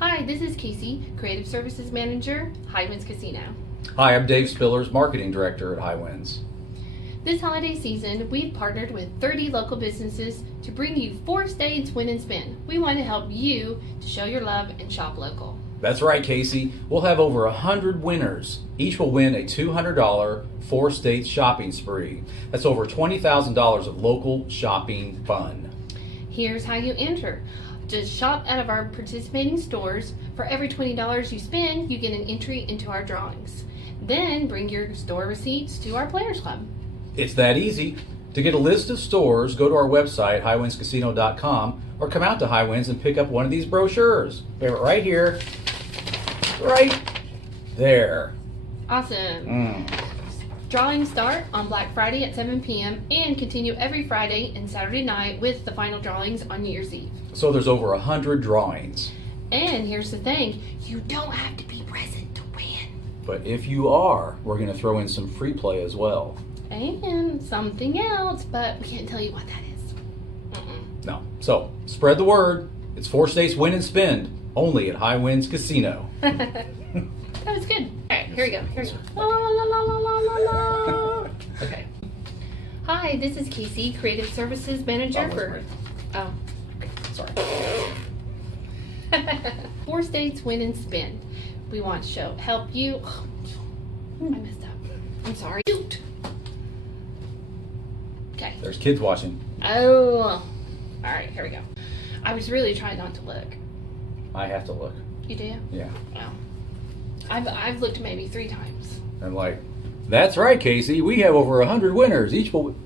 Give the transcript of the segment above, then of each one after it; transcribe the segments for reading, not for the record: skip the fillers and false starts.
Hi, this is Casey, Creative Services Manager, High Winds Casino. Hi, I'm Dave Spillers, Marketing Director at High Winds. This holiday season, we've partnered with 30 local businesses to bring you 4 states Win and Spend. We want to help you to show your love and shop local. That's right, Casey. We'll have over 100 winners. Each will win a $200 4-state shopping spree. That's over $20,000 of local shopping fun. Here's how you enter. Just shop out of our participating stores. For every $20 you spend, you get an entry into our drawings. Then bring your store receipts to our Players Club. It's that easy. To get a list of stores, go to our website, highwindscasino.com, or come out to High Winds and pick up one of these brochures. We have it right here, right there. Awesome. Drawings start on Black Friday at 7 p.m. and continue every Friday and Saturday night with the final drawings on New Year's Eve. So there's over 100 drawings. And here's the thing, you don't have to be present to win. But if you are, we're going to throw in some free play as well. And something else, but we can't tell you what that is. No. So spread the word. It's 4 states Win and Spend, only at High Winds Casino. That was good. All right, here we go. La, la, la, la, la, la, la, la. Okay. Hi, this is Casey, Creative Services Manager for... Oh, Sorry. 4 states Win and Spend. We want to help you... I messed up. I'm sorry. Shoot. Okay. There's kids watching. Oh. All right, here we go. I was really trying not to look. I have to look. You do? Yeah. Well, I've looked maybe 3 times. I'm like, that's right, Casey. We have over 100 winners. Each will...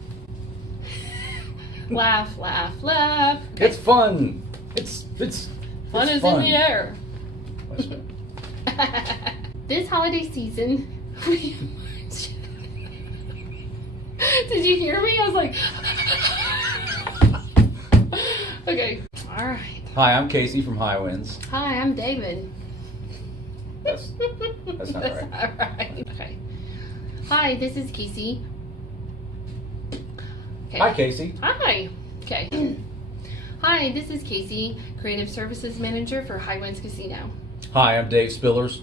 Laugh, laugh, laugh. Okay. It's fun. It's Fun is fun. in the air. This holiday season, we Did you hear me? I was like, okay. All right. Hi, I'm Casey from High Winds. Hi, I'm David. That's not right. Not right. Okay. Hi, this is Casey. Okay. Hi, Casey. Hi. Okay. Hi, this is Casey, Creative Services Manager for High Winds Casino. Hi, I'm Dave Spillers.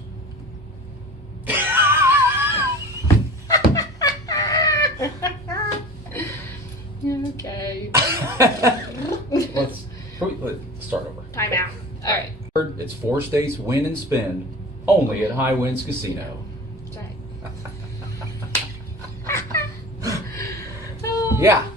Okay. Let's start over. Time out. All right. It's 4 states Win and Spend, only at High Winds Casino. That's right. Yeah.